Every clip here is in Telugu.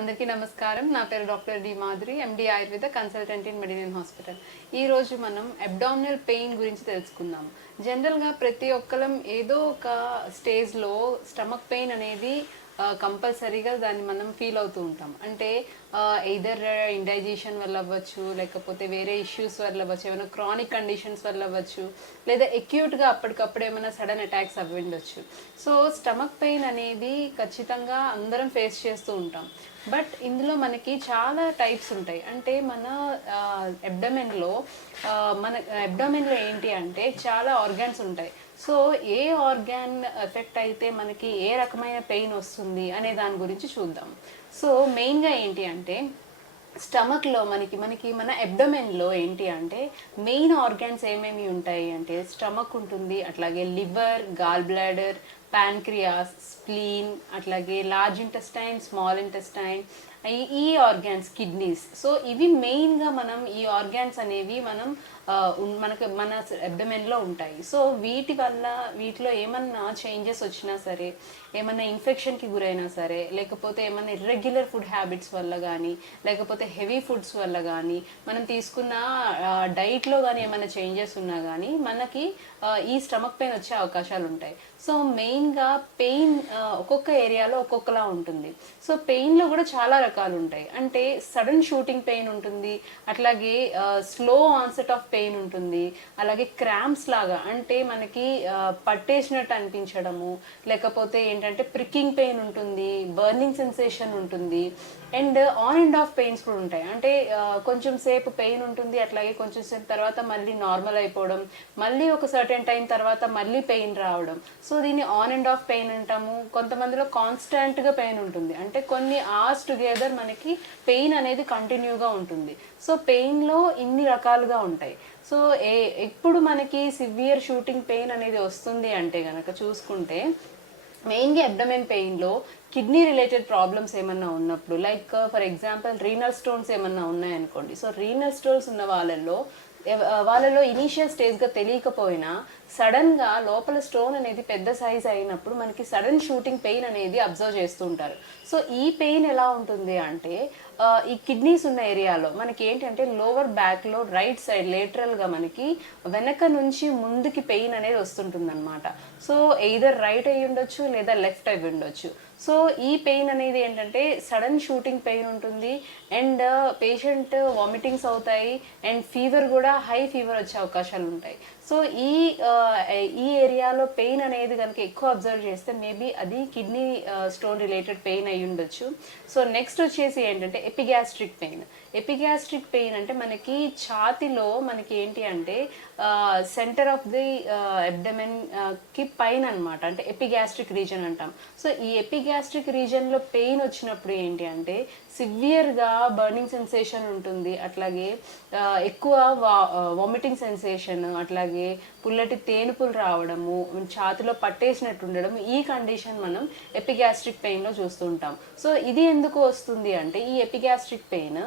అందరికీ నమస్కారం. నా పేరు doctor D Madhuri MD Ayurveda consultant in Medinian hospital. ఈ రోజు మనం అబ్డామినల్ పెయిన్ గురించి తెలుసుకుందాం. జనరల్గా ప్రతి ఒక్కరం ఏదో ఒక స్టేజ్లో స్టమక్ పెయిన్ అనేది కంపల్సరీగా దాన్ని మనం ఫీల్ అవుతూ ఉంటాం. అంటే ఎయిదర్ ఇండైజేషన్ వల్ల అవ్వచ్చు లేకపోతే వేరే ఇష్యూస్ వల్ల అవ్వచ్చు ఏమైనా క్రానిక్ కండిషన్స్ వల్ల అవ్వచ్చు లేదా ఎక్యూట్గా అప్పటికప్పుడు ఏమైనా సడన్ అటాక్స్ అవ్వండొచ్చు సో స్టమక్ పెయిన్ అనేది ఖచ్చితంగా అందరం ఫేస్ చేస్తూ ఉంటాం. బట్ ఇందులో మనకి చాలా టైప్స్ ఉంటాయి. అంటే మన ఎబ్డమెన్లో మన ఎబ్డమెన్లో ఏంటి అంటే చాలా ఆర్గాన్స్ ఉంటాయి. సో ఏ ఆర్గాన్ ఎఫెక్ట్ అయితే మనకి ఏ రకమైన పెయిన్ వస్తుంది అనే దాని గురించి చూద్దాం. సో మెయిన్గా ఏంటి అంటే స్టమక్లో మనకి మనకి మన అబ్డమెన్లో ఏంటి అంటే మెయిన్ ఆర్గాన్స్ ఏమేమి ఉంటాయి అంటే స్టమక్ ఉంటుంది అట్లాగే liver gall bladder pancreas spleen అట్లాగే లార్జ్ ఇంటెస్టైన్ స్మాల్ ఇంటెస్టైన్ ఈ ఆర్గాన్స్ కిడ్నీస్. సో ఇవి మెయిన్గా మనం ఈ ఆర్గాన్స్ అనేవి మనం మనకు మన అబ్డమెన్లో ఉంటాయి. సో వీటి వల్ల వీటిలో ఏమన్నా చేంజెస్ వచ్చినా సరే ఏమన్నా ఇన్ఫెక్షన్కి గురైనా సరే లేకపోతే ఏమన్నా ఇర్రెగ్యులర్ ఫుడ్ హ్యాబిట్స్ వల్ల కానీ లేకపోతే హెవీ ఫుడ్స్ వల్ల కానీ మనం తీసుకున్న డైట్లో కానీ ఏమైనా చేంజెస్ ఉన్నా కానీ మనకి ఈ స్టమక్ పెయిన్ వచ్చే అవకాశాలు ఉంటాయి. సో మెయిన్గా పెయిన్ ఒక్కొక్క ఏరియాలో ఒక్కొక్కలా ఉంటుంది. సో పెయిన్లో కూడా చాలా రకాలు ఉంటాయి అంటే సడన్ షూటింగ్ పెయిన్ ఉంటుంది అట్లాగే స్లో ఆన్సెట్ ఆఫ్ పెయిన్ ఉంటుంది అలాగే క్రామ్స్ లాగా అంటే మనకి పట్టేసినట్టు అనిపించడము లేకపోతే ఏంటంటే ప్రికింగ్ పెయిన్ ఉంటుంది బర్నింగ్ సెన్సేషన్ ఉంటుంది and on and off pains కూడా ఉంటాయి. అంటే కొంచెం సేపు పెయిన్ ఉంటుంది అట్లాగే కొంచెం సేపు తర్వాత మళ్ళీ నార్మల్ అయిపోవడం మళ్ళీ ఒక సర్టెన్ టైం తర్వాత మళ్ళీ పెయిన్ రావడం. సో దీన్ని ఆన్ అండ్ ఆఫ్ పెయిన్ అంటాము. కొంతమందిలో కాన్స్టాంట్గా పెయిన్ ఉంటుంది. అంటే కొన్ని అవర్స్ టుగెదర్ మనకి పెయిన్ అనేది కంటిన్యూగా ఉంటుంది. సో పెయిన్లో ఇన్ని రకాలుగా ఉంటాయి. సో ఏ ఎప్పుడు మనకి సివియర్ షూటింగ్ పెయిన్ అనేది వస్తుంది అంటే కనుక చూసుకుంటే మెయిన్గా అబ్డమెన్ పెయిన్లో కిడ్నీ రిలేటెడ్ ప్రాబ్లమ్స్ ఏమన్నా ఉన్నప్పుడు like for example renal stones ఏమన్నా ఉన్నాయనుకోండి. సో రీనల్ స్టోన్స్ ఉన్న వాళ్ళల్లో వాళ్ళలో ఇనీషియల్ స్టేజ్గా తెలియకపోయినా సడన్గా లోపల స్టోన్ అనేది పెద్ద సైజ్ అయినప్పుడు మనకి సడన్ షూటింగ్ పెయిన్ అనేది అబ్జర్వ్ చేస్తూ ఉంటారు. సో ఈ పెయిన్ ఎలా ఉంటుంది అంటే ఈ కిడ్నీస్ ఉన్న ఏరియాలో మనకి ఏంటంటే లోవర్ బ్యాక్లో రైట్ సైడ్ లేటరల్గా మనకి వెనక నుంచి ముందుకి పెయిన్ అనేది వస్తుంటుంది అనమాట సో ఎయిదర్ రైట్ అయి ఉండొచ్చు లేదా లెఫ్ట్ అయి ఉండొచ్చు. సో ఈ పెయిన్ అనేది ఏంటంటే సడన్ షూటింగ్ పెయిన్ ఉంటుంది. అండ్ పేషెంట్ వామిటింగ్స్ అవుతాయి. అండ్ ఫీవర్ కూడా హై ఫీవర్ వచ్చే అవకాశాలు ఉంటాయి. సో ఈ ఈ ఏరియాలో పెయిన్ అనేది కనుక ఎక్కువ అబ్జర్వ్ చేస్తే మేబీ అది కిడ్నీ స్టోన్ రిలేటెడ్ పెయిన్ అయి ఉండొచ్చు. సో నెక్స్ట్ వచ్చేసి ఏంటంటే ఎపిగ్యాస్ట్రిక్ పెయిన్. ఎపిగ్యాస్ట్రిక్ పెయిన్ అంటే మనకి ఛాతిలో మనకి ఏంటి అంటే సెంటర్ ఆఫ్ ది ఎబ్డమెన్కి పైన అన్నమాట. అంటే ఎపిగ్యాస్ట్రిక్ రీజన్ అంటాం. సో ఈ ఎపిగ్యాస్ట్రిక్ రీజన్లో పెయిన్ వచ్చినప్పుడు ఏంటి అంటే సివియర్గా బర్నింగ్ సెన్సేషన్ ఉంటుంది. అట్లాగే ఎక్కువ వామిటింగ్ సెన్సేషన్ అట్లాగే పుల్లటి తేనుపులు రావడము ఛాతిలో పట్టేసినట్టు ఉండడం ఈ కండిషన్ మనం ఎపిగ్యాస్ట్రిక్ పెయిన్లో చూస్తుంటాం సో ఇది ఎందుకు వస్తుంది అంటే ఈ gastric pain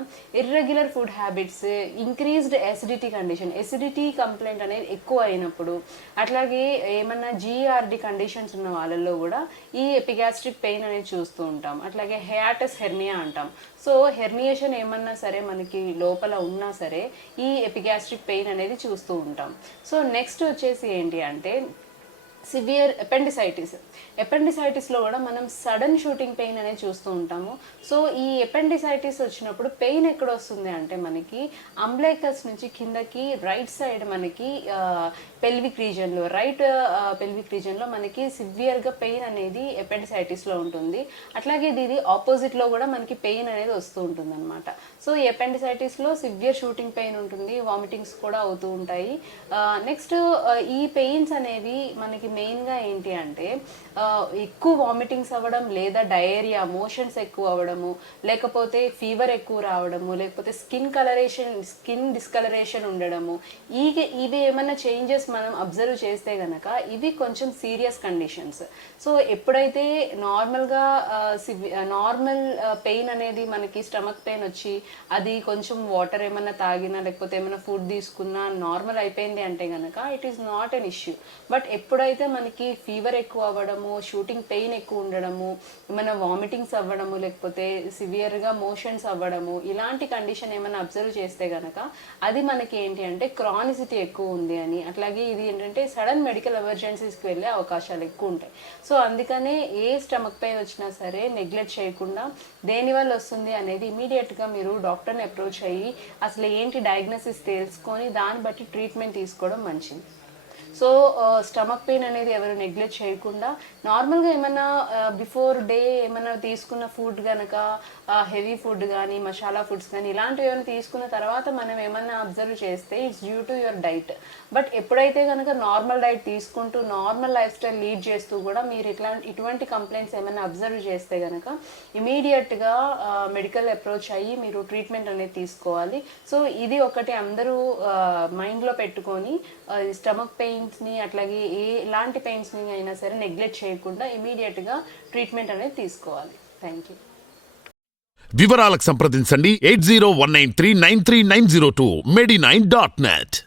irregular food habits increased acidity condition acidity complaint అనేది ఎక్కువ అయినప్పుడు అట్లాగే ఏమన్నా జిఆర్డి కండిషన్స్ ఉన్న వాళ్ళల్లో కూడా ఈ ఎపిగ్యాస్ట్రిక్ పెయిన్ అనేది చూస్తూ ఉంటాం. అట్లాగే హెయాటస్ హెర్నియా అంటాం. సో హెర్నియేషన్ ఏమన్నా సరే మనకి లోపల ఉన్నా సరే ఈ ఎపిగ్యాస్ట్రిక్ పెయిన్ అనేది చూస్తూ ఉంటాం. సో నెక్స్ట్ వచ్చేసి ఏంటి అంటే సివియర్ ఎపెండిసైటిస్ ఎపెండిసైటిస్లో కూడా మనం సడన్ షూటింగ్ పెయిన్ అనేది చూస్తూ ఉంటాము. సో ఈ ఎపెండిసైటిస్ వచ్చినప్పుడు పెయిన్ ఎక్కడ వస్తుంది అంటే మనకి అంబ్లైకస్ నుంచి కిందకి రైట్ సైడ్ మనకి పెల్విక్ రీజన్లో రైట్ పెల్విక్ రీజన్లో మనకి సివియర్గా పెయిన్ అనేది ఎపెండిసైటిస్లో ఉంటుంది. అట్లాగే ఇది ఆపోజిట్లో కూడా మనకి పెయిన్ అనేది వస్తూ ఉంటుంది అనమాట సో ఈ ఎపెండిసైటిస్లో సివియర్ షూటింగ్ పెయిన్ ఉంటుంది వామిటింగ్స్ కూడా అవుతూ ఉంటాయి. నెక్స్ట్ ఈ పెయిన్స్ అనేవి మనకి మెయిన్గా ఏంటి అంటే ఎక్కువ వామిటింగ్స్ అవ్వడం లేదా డయేరియా మోషన్స్ ఎక్కువ అవ్వడము లేకపోతే ఫీవర్ ఎక్కువ రావడము లేకపోతే స్కిన్ కలరేషన్ స్కిన్ డిస్కలరేషన్ ఉండడము ఈ ఇవి ఏమైనా చేంజెస్ మనం అబ్జర్వ్ చేస్తే గనక ఇవి కొంచెం సీరియస్ కండిషన్స్. సో ఎప్పుడైతే నార్మల్గా నార్మల్ పెయిన్ అనేది మనకి స్టమక్ పెయిన్ వచ్చి అది కొంచెం వాటర్ ఏమైనా తాగినా లేకపోతే ఏమైనా ఫుడ్ తీసుకున్నా నార్మల్ అయిపోయింది అంటే కనుక it is not an issue. But ఎప్పుడైతే మనకి ఫీవర్ ఎక్కువ అవ్వడము షూటింగ్ పెయిన్ ఎక్కువ ఉండడము ఏమైనా వామిటింగ్స్ అవ్వడము లేకపోతే సివియర్గా మోషన్స్ అవ్వడము ఇలాంటి కండిషన్ ఏమైనా అబ్జర్వ్ చేస్తే కనుక అది మనకి ఏంటి అంటే క్రానిసిటీ ఎక్కువ ఉంది అని. అట్లాగే ఇది ఏంటంటే సడన్ మెడికల్ ఎమర్జెన్సీస్కి వెళ్ళే అవకాశాలు ఎక్కువ ఉంటాయి. సో అందుకనే ఏ స్టమక్ పెయిన్ వచ్చినా సరే నెగ్లెక్ట్ చేయకుండా దేని వల్ల వస్తుంది అనేది ఇమీడియట్గా మీరు డాక్టర్ని అప్రోచ్ అయ్యి అసలు ఏంటి డయాగ్నోసిస్ తెలుసుకొని దాన్ని బట్టి ట్రీట్మెంట్ తీసుకోవడం మంచిది. సో స్టమక్ పెయిన్ అనేది ఎవరు నెగ్లెక్ట్ చేయకుండా నార్మల్గా ఏమైనా బిఫోర్ డే ఏమైనా తీసుకున్న ఫుడ్ కనుక హెవీ ఫుడ్ కానీ మసాలా ఫుడ్స్ కానీ ఇలాంటివి ఏమైనా తీసుకున్న తర్వాత మనం ఏమైనా అబ్జర్వ్ చేస్తే it's due to your diet. But ఎప్పుడైతే కనుక నార్మల్ డైట్ తీసుకుంటూ నార్మల్ లైఫ్ స్టైల్ లీడ్ చేస్తూ కూడా మీరు ఇట్లా ఇటువంటి కంప్లైంట్స్ ఏమైనా అబ్జర్వ్ చేస్తే కనుక ఇమీడియట్గా మెడికల్ అప్రోచ్ అయ్యి మీరు ట్రీట్మెంట్ అనేది తీసుకోవాలి. సో ఇది ఒకటి అందరూ మైండ్లో పెట్టుకొని స్టమక్ పెయిన్ పెయిన్స్ని అట్లాగే ఏ ఎలాంటి పెయిన్స్ని అయినా సరే నెగ్లెక్ట్ చేయకుండా ఇమీడియట్గా ట్రీట్మెంట్ అనేది తీసుకోవాలి. థ్యాంక్ యూ వివరాలకు సంప్రదించండి. Eight zero one nine three nine three nine zero two medi nine dot net